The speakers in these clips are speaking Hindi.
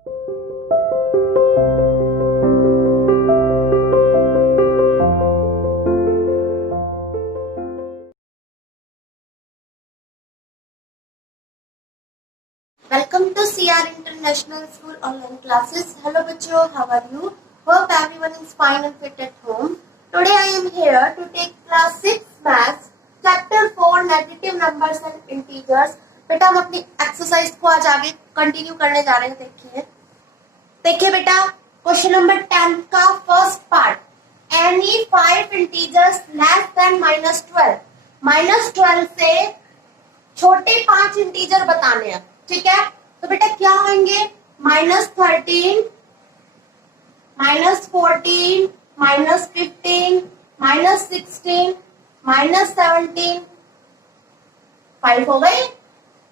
Welcome to CR International School online classes. Hello bachcho, how are you? Hope everyone is fine and fit at home. Today I am here to take class 6 maths chapter 4 negative numbers and integers. बेटा हम अपनी एक्सरसाइज को आज आगे कंटिन्यू करने जा रहे हैं। देखिए बेटा क्वेश्चन नंबर 10 का first part any 5 integers less than -12 -12 से छोटे 5 इंटीजर बताने हैं। ठीक है, तो बेटा क्या होंगे -13 -14 -15 -16 -17 5 हो गए।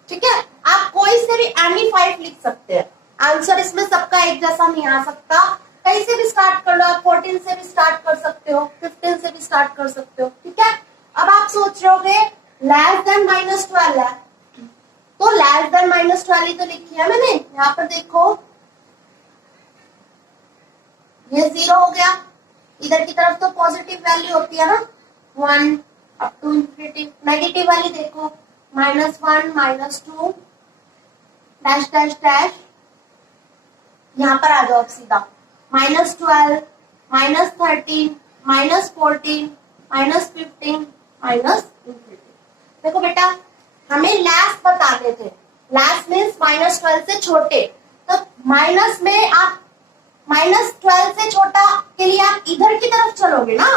ठीक है, आप कोई से भी एनी 5 लिख सकते हैं। आंसर इसमें सबका एक जैसा नहीं आ सकता, कहीं से भी स्टार्ट कर लो। आप 14 से भी स्टार्ट कर सकते हो, 15 से भी स्टार्ट कर सकते हो। ठीक है, अब आप सोच रहे होगे लेस देन -12 है, तो लेस देन -12 ही तो लिखी है मैंने। यहाँ पर देखो ये 0 हो गया, इधर की तरफ तो पॉजिटिव वैल्यू होती है ना 1 अप टू इंफिनिटी। नेगेटिव वाली देखो -1 -2 डैश डैश डैश। यहाँ पर आ जाओ सीधा -12 -13 -14 -15 -इंफिनिटी। देखो बेटा हमें लेस बताने थे, लेस मीन्स -12 से छोटे। तो माइनस में आप -12 से छोटा के लिए आप इधर की तरफ चलोगे ना,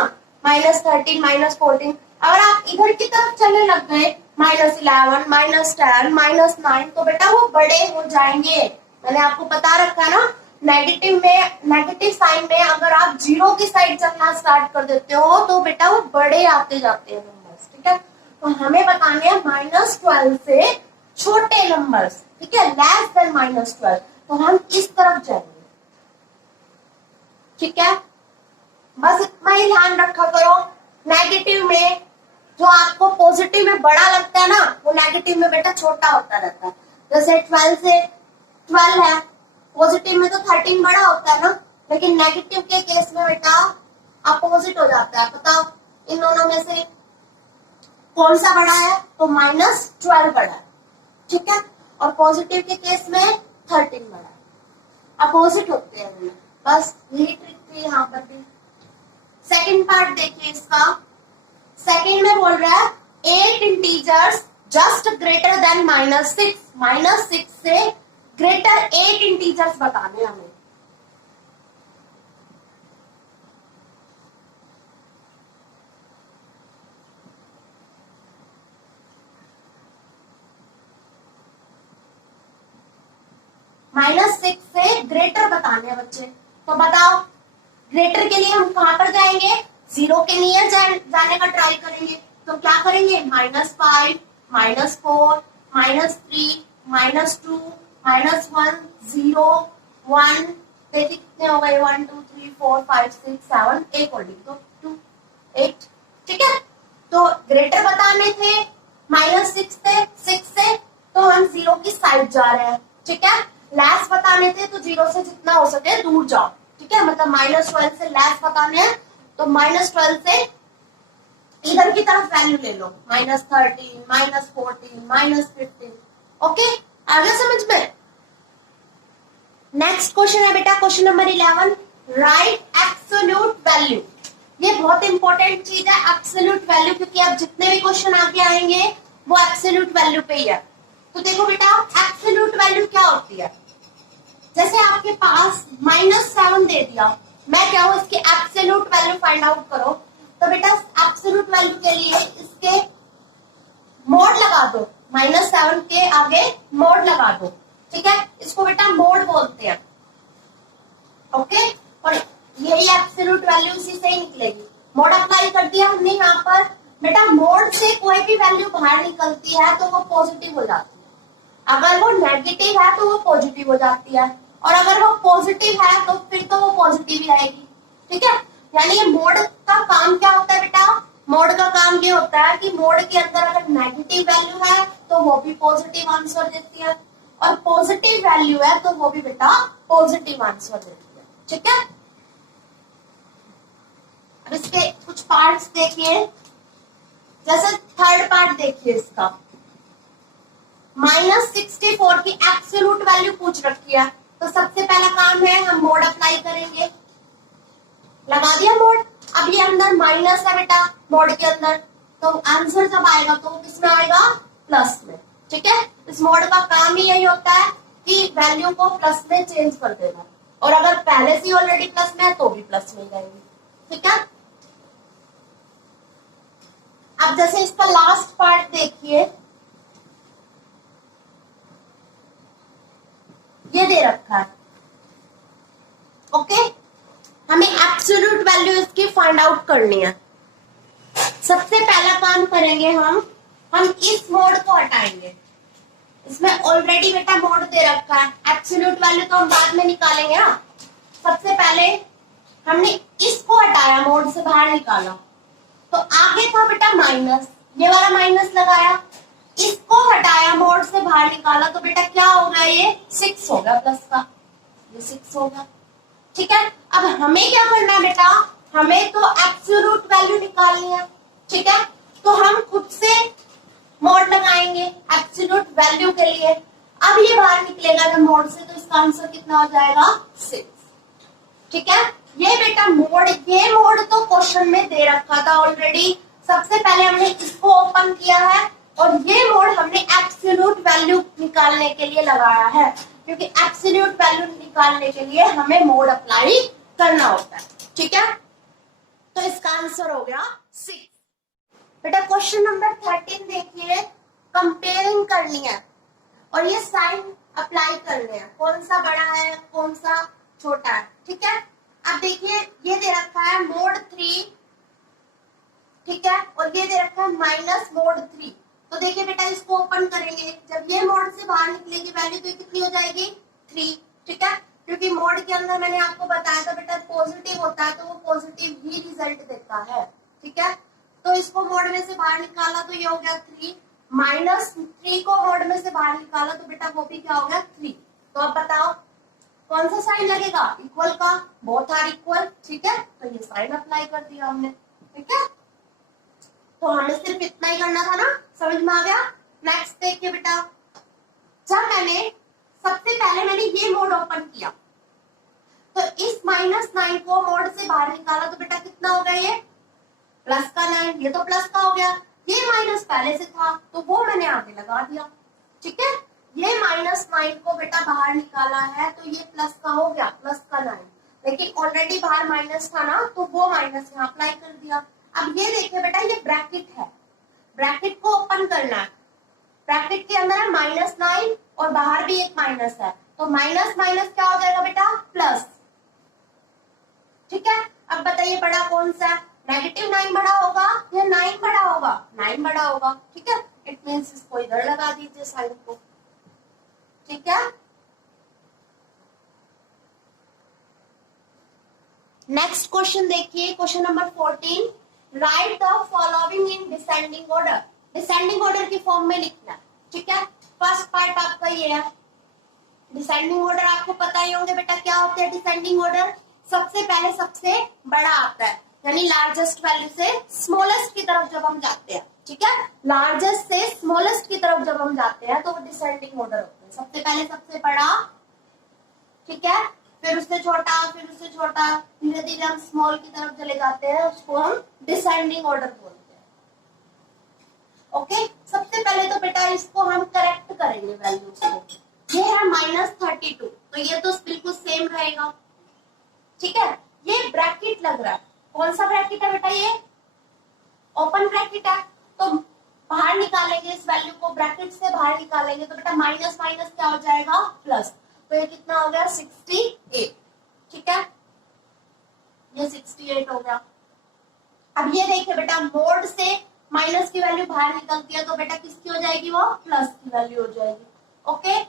-13 -14। अगर आप इधर की तरफ चलने लग गए -11 -10 -9, तो बेटा वो बड़े हो जाएंगे। मैंने आपको बता रखा है ना, नेगेटिव साइन में अगर आप 0 की साइड चलना स्टार्ट कर देते हो तो बेटा वो बड़े आते जाते हैं नंबर्स। ठीक है, तो हमें बताने हैं -12 से छोटे नंबर्स। ठीक है, लेस देन -12, तो हम इस तरफ जाएंगे। ठीक है, बस इतना ही ध्यान रखा करो। नेगेटिव में जो आपको पॉजिटिव में बड़ा लगता है ना, वो नेगेटिव में बेटा छोटा होता रहता है। जैसे 12 से 12 है, पॉजिटिव में तो 13 बड़ा होता है ना, लेकिन नेगेटिव के केस में बेटा अपोजिट हो जाता है। बताओ इन दोनों में से कौन सा बड़ा है? तो -12 बड़ा है। ठीक है, और पॉजिटिव के केस में 13 बड़ा है, अपोजिट होते हैं। बस यही ट्रिक थी यहाँ पर भी। सेकंड पार्ट देखिए इसका। सेकंड में बोल रहा है 8 इंटीजर्स जस्ट ग्रेटर देन -6 -6 से ग्रेटर 8 इंटीजर्स बताने हमें। -6 से ग्रेटर बताने हैं बच्चे। तो बताओ ग्रेटर के लिए हम कहां पर जाएंगे? 0 के नियर जाने का ट्राई करेंगे। तो क्या करेंगे? -5 -4 -3 -2 -1 0 1। देखिए कितने हो गए 1 2 3 4 5 6 7 8 और तो 2 8। ठीक है, तो ग्रेटर बताने थे -6 से, तो हम 0 की साइड जा रहे हैं। ठीक है, लेस बताने थे तो 0 से जितना हो सके दूर जाओ। ठीक है, मतलब -12 से लेस बताने हैं तो -12 से इधर की तरफ वैल्यू ले लो, -13 -14 -15। ओके, आगे समझ में। नेक्स्ट क्वेश्चन है बेटा question number 11, right absolute value. ये बहुत इंपॉर्टेंट चीज है एब्सोल्यूट वैल्यू, क्योंकि अब जितने भी क्वेश्चन आगे आएंगे वो एब्सोल्यूट वैल्यू पे ही है। तो देखो बेटा एब्सोल्यूट वैल्यू क्या होती है? जैसे आपके पास -7 दे दिया, मैं क्या हूं इसकी एब्सोल्यूट वैल्यू फाइंड आउट करो। तो बेटा एब्सोल्यूट वैल्यू के लिए इसके मोड लगा दो, -7 के आगे मोड लगा दो। ठीक है, इसको बेटा मोड बोलते हैं। ओके, और यही एब्सोल्यूट वैल्यू इसी से ही निकलेगी। मोड अप्लाई कर दिया हमने यहाँ पर। बेटा मोड से कोई भी वैल्यू बाहर निकलती है तो वो पॉजिटिव हो जाती है, अगर वो नेगेटिव है तो वो पॉजिटिव हो जाती है, और अगर वो पॉजिटिव है तो फिर तो वो पॉजिटिव ही आएगी। ठीक है, यानी ये मोड का काम क्या होता है बेटा? मोड का काम ये होता है कि मोड के अंदर अगर नेगेटिव वैल्यू है तो वो भी पॉजिटिव आंसर देती है, और पॉजिटिव वैल्यू है तो वो भी बेटा पॉजिटिव आंसर देती है। ठीक है, अब इसके कुछ पार्ट्स देखिए, जैसे थर्ड पार्ट देखिए इसका, -64 की एब्सोल्यूट वैल्यू पूछ रखी है, तो सबसे पहला काम है हम मोड अप्लाई करेंगे, लगा दिया मोड। अब ये अंदर माइनस है बेटा मोड के अंदर, तो आंसर जब आएगा तो किस में आएगा, प्लस में। ठीक है, इस मोड का काम ही यही होता है कि वैल्यू को प्लस में चेंज कर देना, और अगर पहले से ऑलरेडी प्लस में है तो भी प्लस में जाएगी। ठीक है, अब जैसे इसका लास्ट पार्ट देखिए, ये दे रखा है। ओके, हमें एब्सोल्यूट वैल्यू इसकी फाइंड आउट करनी है। सबसे पहला काम करेंगे हम इस मोड को हटाएंगे, इसमें ऑलरेडी बेटा मोड दे रखा है, एब्सोल्यूट वैल्यू तो हम बाद में निकालेंगे ना। सबसे पहले हमने इसको हटाया, मोड से बाहर निकाला, तो आगे था बेटा माइनस, ये वाला माइनस लगाया, इसको हटाया, मोड से बाहर निकाला, तो बेटा क्या हो गया, ये 6 हो गया प्लस का, ये 6 हो गया। ठीक है, अब हमें क्या करना है बेटा, हमें तो एब्सोल्यूट वैल्यू निकालनी है। ठीक है, तो हम खुद से मोड लगाएंगे एब्सोल्यूट वैल्यू के लिए। अब ये बाहर निकलेगा जब मोड से, तो इसका आंसर कितना हो जाएगा, 6। ठीक है, ये बेटा मोड, ये मोड तो क्वेश्चन में दे रखा था ऑलरेडी। सबसे पहले हमने इसको ओपन किया है, और ये मोड हमने एब्सोल्यूट वैल्यू निकालने के लिए लगाया है, क्योंकि एब्सोल्यूट वैल्यू निकालने के लिए हमें मोड अप्लाई करना होता है। ठीक है, तो इसका आंसर हो गया 6। बेटा क्वेश्चन नंबर 13 देखिए, कंपेयरिंग करनी है और ये साइन अप्लाई करने हैं, कौन सा बड़ा है कौन सा छोटा है। ठीक है, अब देखिए ये दे रखा है मोड 3, ठीक है, और ये दे रखा है माइनस मोड 3। तो देखिए बेटा इसको ओपन करेंगे, जब ये मोड से बाहर निकलेगी वैल्यू तो कितनी हो जाएगी, 3। ठीक है, क्योंकि मोड के अंदर मैंने आपको बताया था बेटा पॉजिटिव होता है, तो वो पॉजिटिव ही रिजल्ट देता है। ठीक है, तो इसको मोड में से बाहर निकाला तो ये हो गया 3, -3 को मोड में से बाहर निकाला तो बेटा वो भी क्या हो गया, 3। तो अब बताओ कौन सा साइन लगेगा, इक्वल का, बोथ आर इक्वल। ठीक है, तो ये साइन अप्लाई कर दिया हमने। ठीक है, तो हमें सिर्फ इतना ही करना था ना, समझ में आ गया। नेक्स्ट देखिए बेटा, जब मैंने सबसे पहले मैंने ये मोड ओपन किया, तो इस -9 को मोड से बाहर निकाला तो बेटा कितना हो गया, ये प्लस का 9, ये तो प्लस का हो गया। ये माइनस पहले से था तो वो मैंने आगे लगा दिया। ठीक है, ये -9 को बेटा बाहर निकाला है तो ये प्लस का हो गया, प्लस का 9, लेकिन ऑलरेडी बाहर माइनस था ना, तो वो माइनस यहाँ अप्लाई कर दिया। अब ये देखिए बेटा, ये ब्रैकेट है, ब्रैकेट को ओपन करना है, ब्रैकेट के अंदर है -9 और बाहर भी एक माइनस है, तो माइनस माइनस क्या हो जाएगा बेटा, प्लस। ठीक है, अब बताइए बड़ा कौन सा, -9 बड़ा होगा या 9 बड़ा होगा, 9 बड़ा होगा। ठीक है, इट मीन्स इसको इधर लगा दीजिए साइन को। ठीक है, नेक्स्ट क्वेश्चन देखिए, question number 14, right the following in descending order. Descending order की फॉर्म में लिखना। ठीक है, फर्स्ट पार्ट आपका ये है, डिसेंडिंग ऑर्डर आपको पता ही होंगे बेटा क्या होते हैं डिसेंडिंग ऑर्डर, सबसे पहले सबसे बड़ा आता है, यानी लार्जेस्ट वैल्यू से स्मॉलेस्ट की तरफ जब हम जाते हैं। ठीक है, लार्जेस्ट से स्मॉलेस्ट की तरफ जब हम जाते हैं तो वो डिसेंडिंग ऑर्डर होते हैं, सबसे पहले सबसे बड़ा, ठीक है, फिर उससे छोटा, फिर उससे छोटा, धीरे धीरे हम स्मॉल की तरफ चले जाते हैं, उसको हम डिसेंडिंग ऑर्डर बोलते हैं। ओके, सबसे पहले तो बेटा इसको हम करेक्ट करेंगे वैल्यूज को। ये है -32, तो ये तो बिल्कुल सेम रहेगा। ठीक है, ये ब्रैकेट लग रहा है, कौन सा ब्रैकेट है बेटा, ये ओपन ब्रैकेट है, तो बाहर निकालेंगे इस वैल्यू को, ब्रैकेट से बाहर निकालेंगे तो बेटा माइनस माइनस क्या हो जाएगा, प्लस। तो ये कितना हो गया, 68। ठीक है, ये 68 हो गया। अब ये देखिए बेटा, मोड से माइनस की वैल्यू बाहर निकलती है तो बेटा किसकी हो जाएगी, वो प्लस की वैल्यू हो जाएगी। ओके,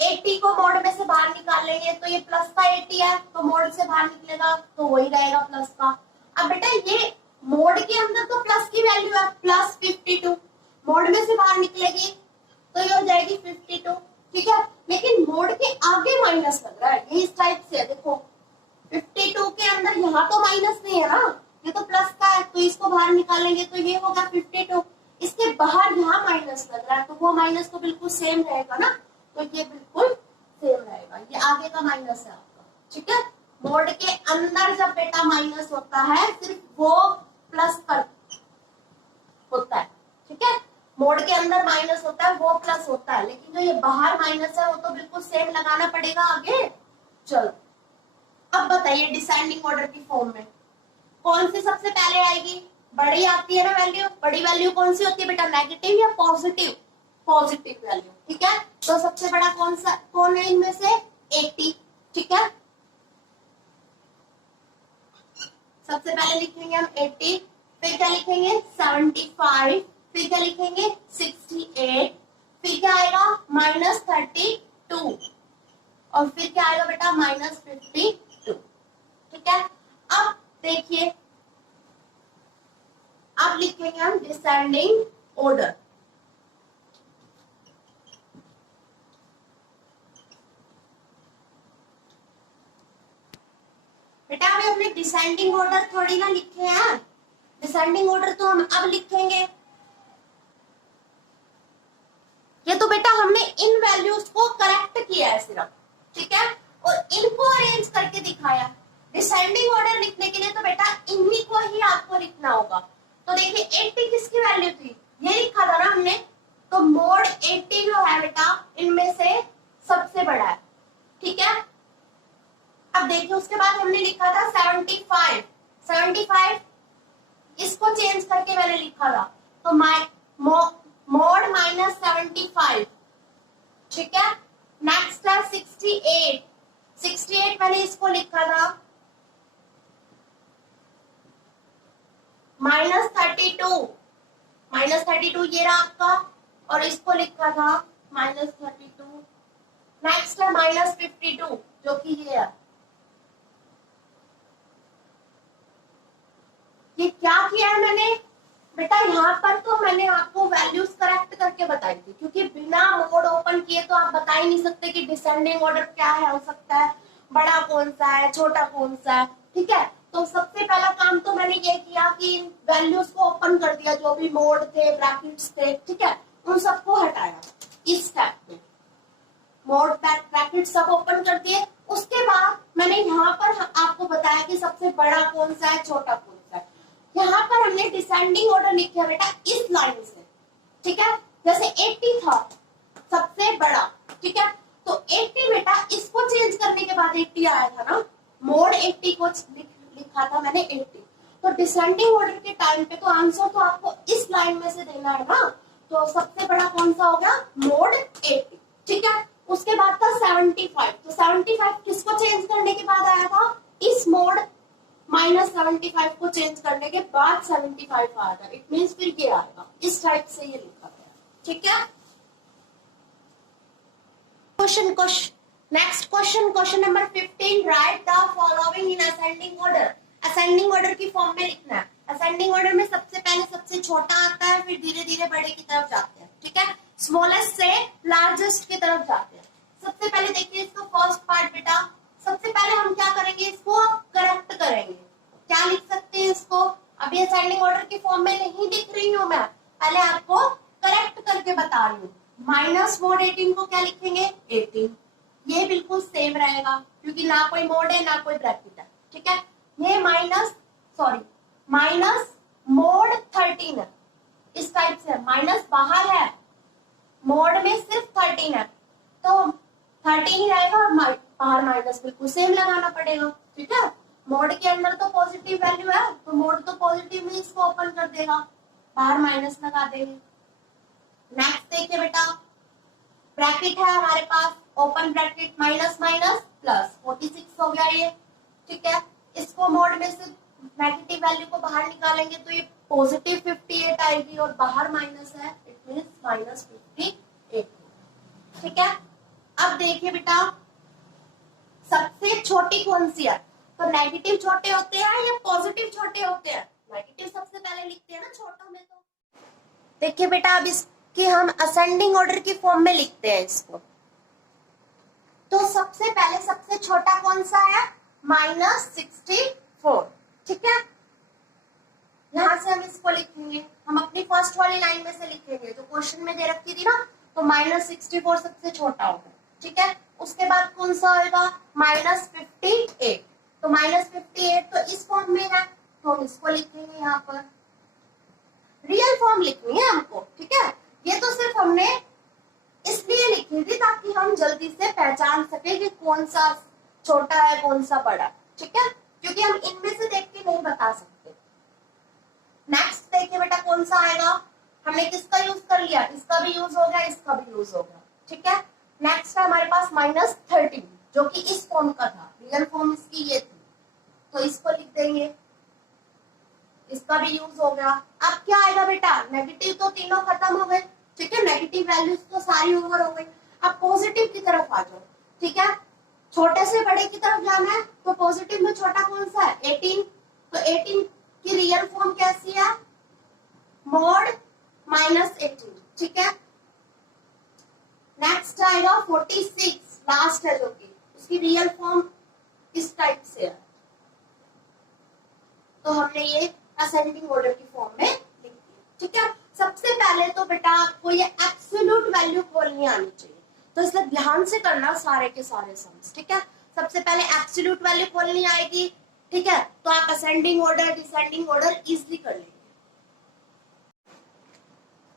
80 को मोड में से बाहर निकाल लेंगे तो ये प्लस का 80 है, तो मोड से बाहर निकलेगा तो वही रहेगा प्लस का। अब बेटा ये मोड के अंदर तो प्लस की वैल्यू है, +52, मोड में से बाहर निकलेगी तो ये हो जाएगी 52। ठीक है, लेकिन मोड के आगे माइनस लग रहा है, ये इस टाइप से है। देखो 52 के अंदर यहाँ तो माइनस नहीं है ना, ये तो प्लस का है, तो इसको बाहर निकालेंगे तो ये होगा 52। इसके बाहर यहाँ माइनस लग रहा है, तो वो माइनस तो बिल्कुल सेम रहेगा ना, तो ये बिल्कुल सेम रहेगा, ये आगे का माइनस है आपका। ठीक है, मोड के अंदर जब बेटा माइनस होता है सिर्फ वो प्लस कर होता है। ठीक है, मोड के अंदर माइनस होता है वो प्लस होता है, लेकिन जो ये बाहर माइनस है वो तो बिल्कुल सेम लगाना पड़ेगा आगे। चलो अब बताइए डिसेंडिंग ऑर्डर की फॉर्म में कौन सी सबसे पहले आएगी? बड़ी आती है ना वैल्यू, बड़ी वैल्यू कौन सी होती है बेटा, नेगेटिव या पॉजिटिव? Positive value. ठीक है, तो सबसे बड़ा कौन है इनमें से? 80। ठीक है, सबसे पहले लिखेंगे हम 80, फिर क्या लिखेंगे 75, फिर क्या लिखेंगे 68, फिर क्या आएगा -32 और फिर क्या आएगा बेटा -52। ठीक है, अब देखिए अब लिखेंगे हम डिसेंडिंग ऑर्डर। बेटा अभी हमने डिसेंडिंग ऑर्डर थोड़ी ना लिखे हैं, डिसेंडिंग ऑर्डर तो हम अब लिखेंगे। ये तो बेटा हमने इन वैल्यूज को करेक्ट किया है सिर्फ, ठीक है, और इनको अरेंज करके दिखाया। डिसेंडिंग ऑर्डर लिखने के लिए तो बेटा इन्हीं को ही आपको लिखना होगा। तो देखिए 80 किसकी वैल्यू थी, ये लिखा था ना हमने, तो मोड 80 जो है बेटा इनमें से सबसे बड़ा है। ठीक है, अब देखिए उसके बाद हमने लिखा था 75, 75 इसको चेंज करके मैंने लिखा था, तो मोड -75। ठीक है, नेक्स्ट है 68, 68 मैंने इसको लिखा था -32, -32 ये रहा आपका, और इसको लिखा था -32। नेक्स्ट है -52 जो कि ये है। ये क्या किया है मैंने बेटा, यहाँ पर तो मैंने आपको वैल्यूज करेक्ट करके बताई थी, क्योंकि बिना मोड ओपन किए तो आप बता ही नहीं सकते कि डिसेंडिंग ऑर्डर क्या है, हो सकता है बड़ा कौन सा है छोटा कौन सा है। ठीक है, तो सबसे पहला काम तो मैंने ये किया कि वैल्यूज को ओपन कर दिया, जो भी मोड थे ब्रैकेट्स थे, ठीक है, उन सबको हटाया। इस स्टेप में मोड ब्रैकेट सब ओपन कर दिए। उसके बाद मैंने यहाँ पर आपको बताया कि सबसे बड़ा कौन सा है छोटा कौन सा है। यहाँ पर हमने डिसेंडिंग ऑर्डर लिखा बेटा इस लाइन से। ठीक है, जैसे 80 था सबसे बड़ा, ठीक है, तो 80 बेटा इसको चेंज करने के बाद 80 आया था ना, मोड 80 को लिखा था मैंने 80। तो डिसेंडिंग ऑर्डर के टाइम पे तो आंसर तो आपको इस लाइन में से देना है ना, तो सबसे बड़ा कौन सा हो गया, मोड 80। ठीक है, उसके बाद था 75, तो 75 किसको चेंज करने के बाद आया था, इस मोड -75 को चेंज करने के बाद 75 आया था। इट मींस फिर ये आएगा, इस टाइप से ये लिखा गया। ठीक है, next question number 15, right the following in ascending order. Ascending order की फॉर्म में लिखना है। असेंडिंग ऑर्डर में सबसे पहले सबसे छोटा आता है, फिर धीरे धीरे बड़े की तरफ जाते हैं। ठीक है, स्मॉलेस्ट से लार्जेस्ट की तरफ जाते हैं। सबसे पहले देखिए इसका फर्स्ट पार्ट बेटा, सबसे पहले हम क्या करेंगे, इसको करेक्ट करेंगे। क्या लिख सकते हैं इसको, अभी असेंडिंग ऑर्डर की फॉर्म में नहीं लिख रही हूँ मैं, पहले आपको करेक्ट करके बता रही हूँ। माइनस मोड 18 को क्या लिखेंगे 18, ये बिल्कुल सेम रहेगा क्योंकि ना कोई मोड है ना कोई ब्रैकेट है। ठीक है, ये माइनस मोड 13 है, इस टाइप से माइनस बाहर है, मोड में सिर्फ 13 है, तो 13 ही रहेगा और बाहर माइनस बिल्कुल सेम लगाना पड़ेगा। ठीक है, मोड के अंदर तो पॉजिटिव वैल्यू है, तो मोड तो पॉजिटिव में इसको ओपन कर देगा, बाहर माइनस लगा देंगे। नेक्स्ट देखिए बेटा, ब्रैकेट है हमारे पास, open bracket minus minus plus 46 हो गया ये। ठीक है, इसको मोड में से नेगेटिव वैल्यू को बाहर निकालेंगे तो ये पॉजिटिव 58 आएगी और बाहर माइनस है, इट मींस -58। ठीक है, अब देखिए बेटा सबसे छोटी कौन सी है, तो नेगेटिव छोटे होते हैं या पॉजिटिव छोटे होते हैं, नेगेटिव सबसे पहले लिखते हैं ना छोटों में। तो देखिए बेटा अब इसकी हम असेंडिंग ऑर्डर की फॉर्म में लिखते हैं इसको। सबसे पहले सबसे छोटा कौन सा है, -64, ठीक है। यहां से हम इसको लिखेंगे, हम अपनी फर्स्ट वाली लाइन में से लिखेंगे जो क्वेश्चन में दे रखी थी ना, तो -64 सबसे छोटा होगा, ठीक है। उसके बाद कौन सा होगा, -58, तो -58 तो इस फॉर्म में है, तो हम इसको लिखेंगे यहाँ पर, रियल फॉर्म लिखनी है हमको, ठीक है। ये तो सिर्फ हमने इसलिए लिखी थी ताकि हम जल्दी से पहचान सके कि कौन सा छोटा है कौन सा बड़ा, ठीक है, क्योंकि हम इनमें से देख के नहीं बता सकते। नेक्स्ट देखिए बेटा कौन सा आएगा, हमने किसका यूज कर लिया, इसका भी यूज हो गया, इसका भी यूज हो गया, ठीक है। नेक्स्ट है हमारे पास -13 जो कि इस फॉर्म का था, रियल फॉर्म इसकी ये थी, तो इसको लिख देंगे, इसका भी यूज हो गया। अब क्या आएगा बेटा, नेगेटिव तो तीनों खत्म हो गए, ठीक है, नेगेटिव वैल्यूज तो सारी ओवर हो गई। अब पॉजिटिव की तरफ आ जाओ, ठीक है, छोटे से बड़े की तरफ जाना है, तो पॉजिटिव में छोटा कौन सा है, 18, तो 18 की रियल फॉर्म कैसी है, mod -18, ठीक है। नेक्स्ट आएगा 46, लास्ट है जो कि उसकी रियल फॉर्म इस टाइप से है, तो हमने ये असेंडिंग ऑर्डर की फॉर्म में लिख दिया, ठीक है। सबसे पहले तो बेटा आपको ये एब्सोल्यूट वैल्यू खोलनी आनी चाहिए, तो इसलिए ध्यान से करना सारे के सारे सम्स, ठीक है। सबसे पहले एब्सोल्यूट वैल्यू खोलनी आएगी, ठीक है, तो आप ascending order descending order easily कर लेंगे।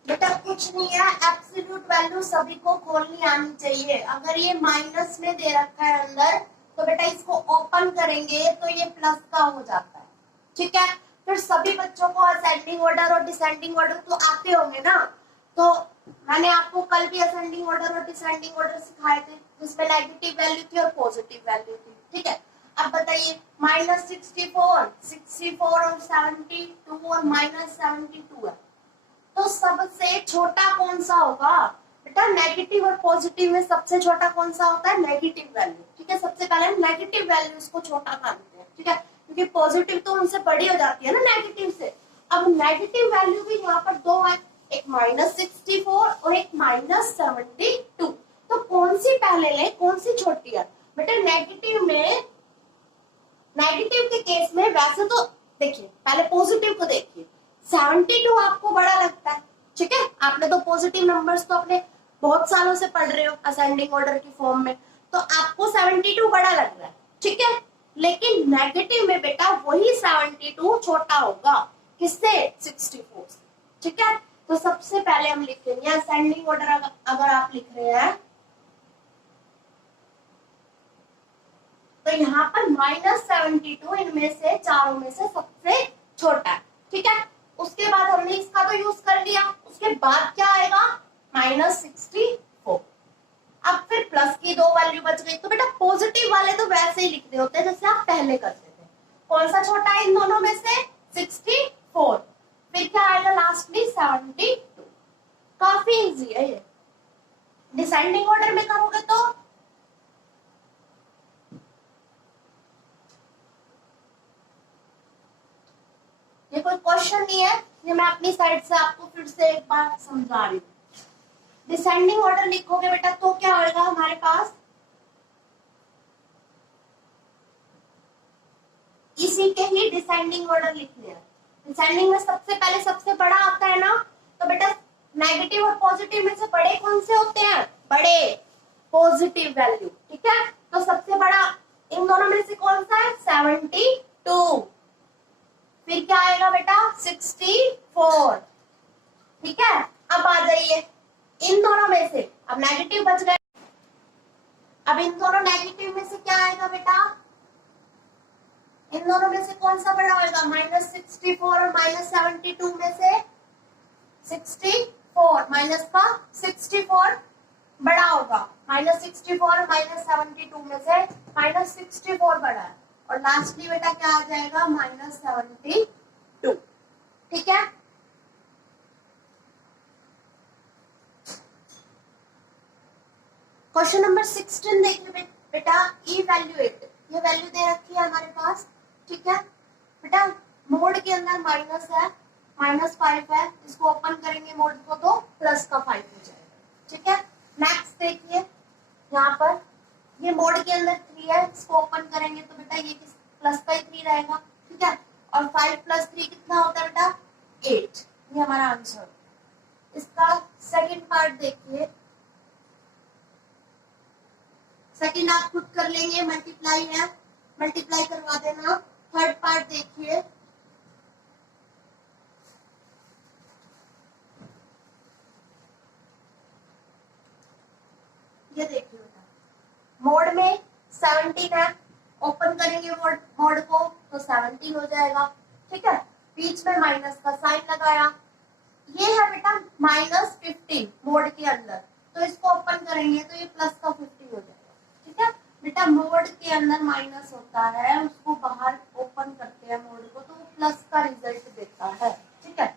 बेटा कुछ नहीं है, एब्सोल्यूट वैल्यू सभी को खोलनी आनी चाहिए। अगर ये माइनस में दे रखा है अंदर, तो बेटा इसको ओपन करेंगे तो ये प्लस का हो जाता है, ठीक है। फिर सभी बच्चों को असेंडिंग ऑर्डर और डिसेंडिंग ऑर्डर तो आते होंगे ना, तो मैंने आपको कल भी असेंडिंग ऑर्डर और डिसेंडिंग ऑर्डर सिखाए थे, जिसमें नेगेटिव वैल्यू थी और पॉजिटिव वैल्यू थी, ठीक है। अब बताइए -64, 64 और 72 और -72 है, तो सबसे छोटा कौन सा होगा बेटा, नेगेटिव और पॉजिटिव में सबसे छोटा कौन सा होता है, नेगेटिव वैल्यू, ठीक है। सबसे पहले हम नेगेटिव वैल्यू इसको छोटा मानते हैं, ठीक है, क्योंकि पॉजिटिव तो उनसे बड़ी हो जाती है ना नेगेटिव से। अब नेगेटिव वैल्यू भी यहाँ पर दो है, एक -64 और एक -72, तो कौन सी पहले ले, कौन सी छोटी है बेटा, नेगेटिव में, नेगेटिव के केस में वैसे तो देखिए पहले पॉजिटिव को देखिए, 72 आपको बड़ा लगता है, ठीक है, आपने तो पॉजिटिव नंबर्स तो अपने बहुत सालों से पढ़ रहे हो असेंडिंग ऑर्डर की फॉर्म में, तो आपको 72 बड़ा लग रहा है, ठीक है। लेकिन नेगेटिव में बेटा वही 72 छोटा होगा, किससे, 64 से, ठीक है। तो सबसे पहले हम लिखेंगे असेंडिंग ऑर्डर, अगर आप लिख रहे हैं तो यहाँ पर -72 इनमें से चारों में से सबसे छोटा है, ठीक है। उसके बाद हमने इसका तो यूज कर लिया, उसके बाद क्या आएगा, -64, अब फिर प्लस की दो वैल्यू बच गई, तो बेटा पॉजिटिव वाले तो वैसे ही लिखने होते हैं जैसे आप पहले करते थे। कौन सा छोटा है इन दोनों में से, 64, फिर क्या आएगा लास्ट में 72, काफी इजी है ये। डिसेंडिंग ऑर्डर में करोगे तो ये कोई क्वेश्चन नहीं है, ये मैं अपनी साइड से आपको फिर से एक बार समझा रही हूँ। डिसेंडिंग ऑर्डर लिखोगे बेटा तो क्या होगा हमारे पास, इसी के ही डिसेंडिंग ऑर्डर लिखने हैं। डिसेंडिंग में सबसे पहले सबसे बड़ा आता है ना, तो बेटा नेगेटिव और पॉजिटिव में से बड़े कौन से होते हैं, बड़े पॉजिटिव वैल्यू, ठीक है। तो सबसे बड़ा इन दोनों में से कौन सा है, 72, फिर क्या आएगा बेटा 64, ठीक है। अब आ जाइए इन दोनों में से, अब नेगेटिव बच गए, अब इन दोनों नेगेटिव में से क्या आएगा बेटा, इन दोनों में से कौन सा बड़ा होगा, -64 और -72 में से 64 माइनस का 64 बड़ा होगा, -64 और -72 में से -64 बड़ा है, और लास्टली बेटा क्या आ जाएगा, -72, ठीक है। क्वेश्चन नंबर 16 देखिए बेटा, इवैल्यूएट, ये वैल्यू दे रखी है हमारे पास, ठीक है बेटा। मोड के अंदर माइनस है, -5 है, इसको ओपन करेंगे मोड को तो +5 हो जाएगा, ठीक है। नेक्स्ट देखिए यहाँ पर ये मोड के अंदर 3 है, इसको ओपन करेंगे तो बेटा ये प्लस का ही 3 रहेगा, ठीक है। और 5 + 3 कितना होता है बेटा 8, ये हमारा आंसर। इसका सेकंड पार्ट देखिए, सेकंड आप खुद कर लेंगे, मल्टीप्लाई है, मल्टीप्लाई करवा देना। थर्ड पार्ट देखिए, ये देखिए बेटा, मोड में 17 है, ओपन करेंगे मोड को तो 17 हो जाएगा, ठीक है। बीच में माइनस का साइन लगाया, ये है बेटा -15 मोड के अंदर, तो इसको ओपन करेंगे तो ये प्लस का 50 हो जाएगा, ठीक है बेटा। मोड के अंदर माइनस होता है, उसको बाहर ओपन करते हैं मोड को तो वो प्लस का रिजल्ट देता है, ठीक है।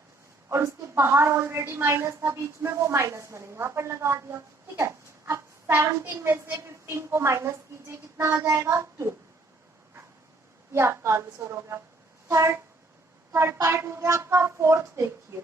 और उसके बाहर ऑलरेडी माइनस था, बीच में वो माइनस मैंने यहाँ पर लगा दिया, ठीक है। अब 17 में से 15 को माइनस कीजिए, कितना आ जाएगा 2, ये आपका आंसर हो गया। थर्ड पार्ट हो गया आपका। फोर्थ देखिए,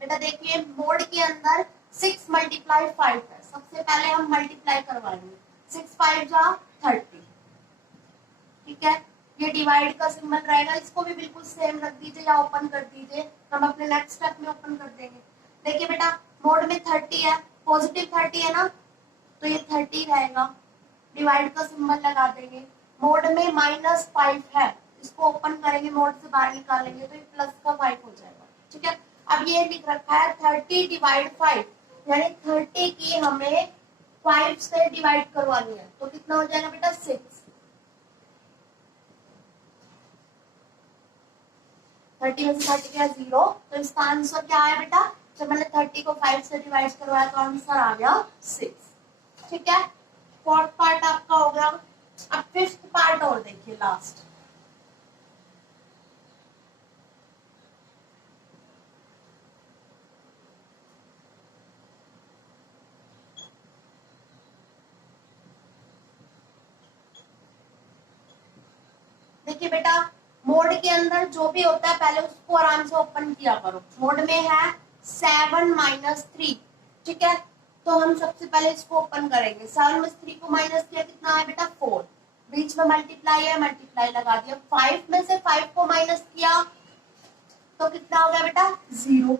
बेटा देखिए मोड के अंदर 6 × 5 है, सबसे पहले हम मल्टीप्लाई करवाएंगे, 6 × 5 = 30, ठीक है। ये डिवाइड का सिंबल रहेगा, इसको भी बिल्कुल सेम रख दीजिए या ओपन कर दीजिए, हम अपने नेक्स्ट स्टेप में ओपन कर देंगे। देखिए बेटा मोड में 30 है, पॉजिटिव 30 है ना, तो ये 30 रहेगा, डिवाइड का सिंबल लगा देंगे। मोड में -5 है, इसको ओपन करेंगे, मोड से बाहर निकालेंगे तो ये प्लस का 5 हो जाएगा, ठीक है। अब ये लिख रखा है 30 / 5, यानी 30 की हमें 5 से डिवाइड करवानी है, तो कितना हो जाएगा बेटा 6। 30 में से 30 गया 0, तो इसका आंसर क्या आया बेटा, जब मैंने 30 को 5 से डिवाइड करवाया तो आंसर आ गया 6, ठीक है। फोर्थ पार्ट आपका हो गया। अब फिफ्थ पार्ट और देखिए, लास्ट। देखिए बेटा मोड के अंदर जो भी होता है पहले उसको आराम से ओपन किया करो। मोड में है 7 - 3, ठीक है, तो हम सबसे पहले इसको ओपन करेंगे। 7 में 3 को माइनस किया, कितना है बेटा 4, बीच में मल्टीप्लाई है, मल्टीप्लाई लगा दिया। 5 में से 5 को माइनस किया तो कितना हो गया बेटा 0,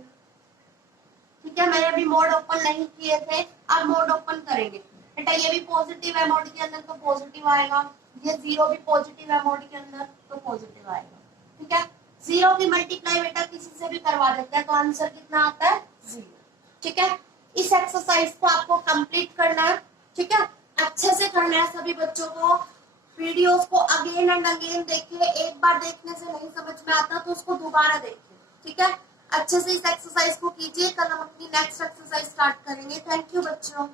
ठीक है। मैंने अभी मोड ओपन नहीं किए थे, अब मोड ओपन करेंगे। बेटा ये भी पॉजिटिव है मोड के अंदर तो पॉजिटिव आएगा, ये 0 भी पॉजिटिव है मोड के अंदर तो पॉजिटिव आएगा, ठीक है। 0 की मल्टीप्लाई बेटा किसी से भी करवा देते हैं तो आंसर कितना आता है 0, ठीक है। इस एक्सरसाइज को आपको कंप्लीट करना है, ठीक है, अच्छे से करना है सभी बच्चों को। वीडियोस को अगेन एंड अगेन देखिए, एक बार देखने से नहीं समझ में आता तो उसको दोबारा देखिए, ठीक है। अच्छे से इस एक्सरसाइज को कीजिए, कल हम अपनी नेक्स्ट एक्सरसाइज स्टार्ट करेंगे। थैंक यू बच्चों।